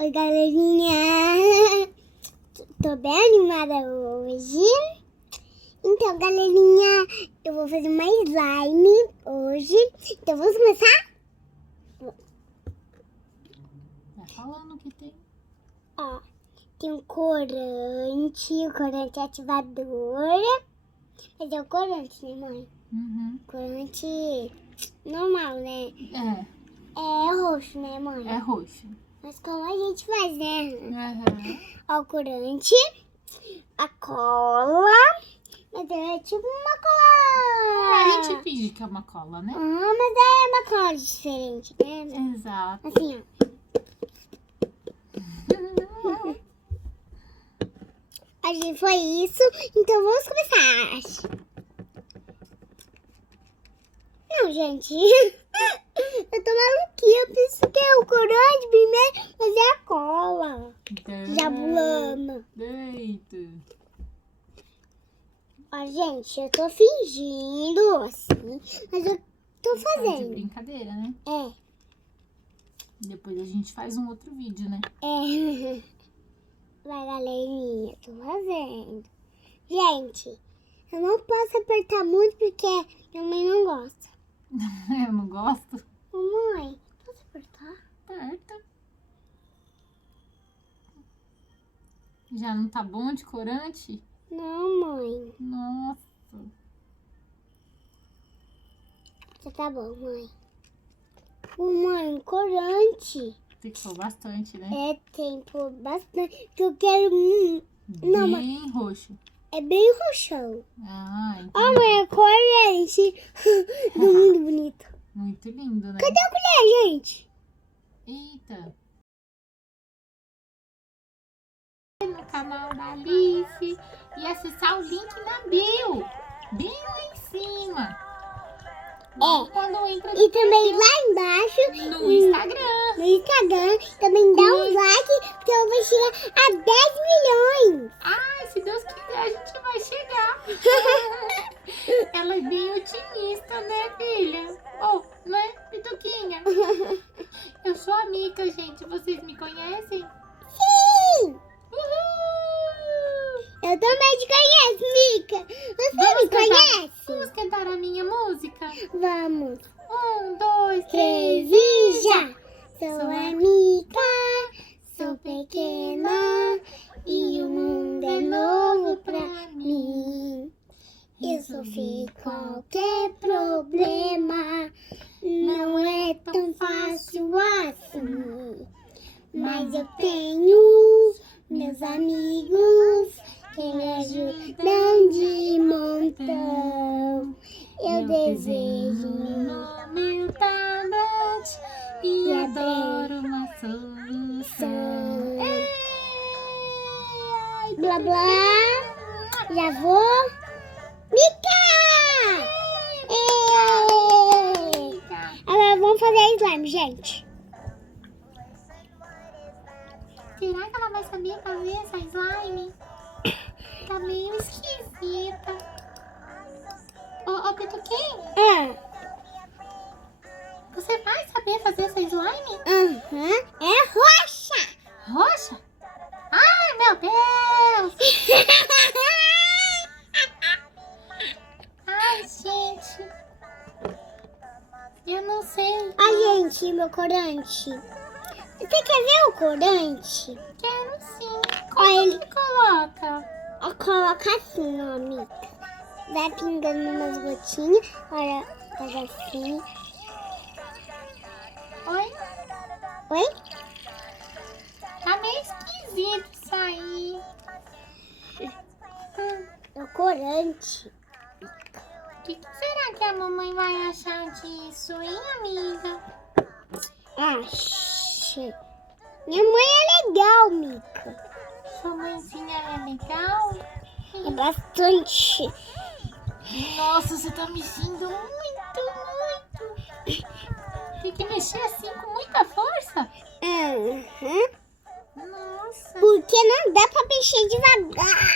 Oi, galerinha! Tô bem animada hoje. Então, galerinha, eu vou fazer uma slime hoje. Então, vamos começar? Tá falando que tem. Ó, tem um corante, o corante é ativador. Mas é o corante, né, mãe? Uhum. Corante normal, né? É roxo, né, mãe? É roxo. Mas como a gente faz, né? Uhum. Ó, o corante, a cola, mas é tipo uma cola. A gente finge que é uma cola, né? Mas é uma cola diferente, né? Exato. Assim, ó. A gente foi isso, então vamos começar. Não, gente. Eu tô maluquinha, eu penso que é o corante primeiro, mas é a cola. Jabulana. Deito. Ó, gente, eu tô fingindo assim, mas eu tô De fazendo. brincadeira, né? É. Depois a gente faz um outro vídeo, né? É. Vai, galerinha, tô fazendo. Gente, eu não posso apertar muito porque minha mãe não gosta. Eu não gosto. Ô, mãe, posso apertar? Aperta. Já não tá bom de corante? Não, mãe. Nossa. Já tá bom, mãe. Ô, mãe, corante. Ficou bastante, né? É tempo bastante. Que eu quero. Não, mas Bem roxo. é bem roxão. Ah, Ó, entendi. mãe, é corante. Do mundo bonito. Muito lindo, né? Cadê a colher, gente? Eita. No canal da Alice e acessar o link na bio, bem lá em cima. Quando entra E também lá embaixo no Instagram. no Instagram, também dá um like, porque eu vou chegar a 10 milhões. Ai, se Deus quiser, a gente vai chegar. Ela é bem otimista, né, filha? Oh, né, Pituquinha? Eu sou a Mica, gente. Vocês me conhecem? Sim! Uhul! Eu também te conheço, Mica. Você me conhece? Vamos cantar a minha música? Vamos. 1, 2, 3 E já! Sou a Mica, sou pequena e o mundo é novo pra mim. Resolver qualquer problema não é tão fácil assim. Mas eu tenho meus amigos que me ajudam de montão. Eu desejo um meu tablet e adoro uma solução. blá blá. Já vou. Mica! Agora vamos fazer slime, gente. Será que ela vai saber fazer essa slime? Tá meio esquisita. Ô, Pituquinha, você vai saber fazer essa slime? É roxa! Roxa? Ai, meu Deus! Ai, gente. Eu não sei. Gente, meu corante. Você quer ver o corante? Quero sim. Ó, Como ele que coloca? coloca assim, ó, amiga. Vai pingando umas gotinhas. Olha, faz assim. Oi? Oi? Tá meio esquisito isso aí. É o corante. O que será que a mamãe vai achar disso, hein, amiga? Ache. Minha mãe é legal, Mica. Sua mãezinha é legal? É bastante. Nossa, você tá mexendo muito, muito. Tem que mexer assim com muita força? Uhum. Nossa. Porque não dá pra mexer devagar.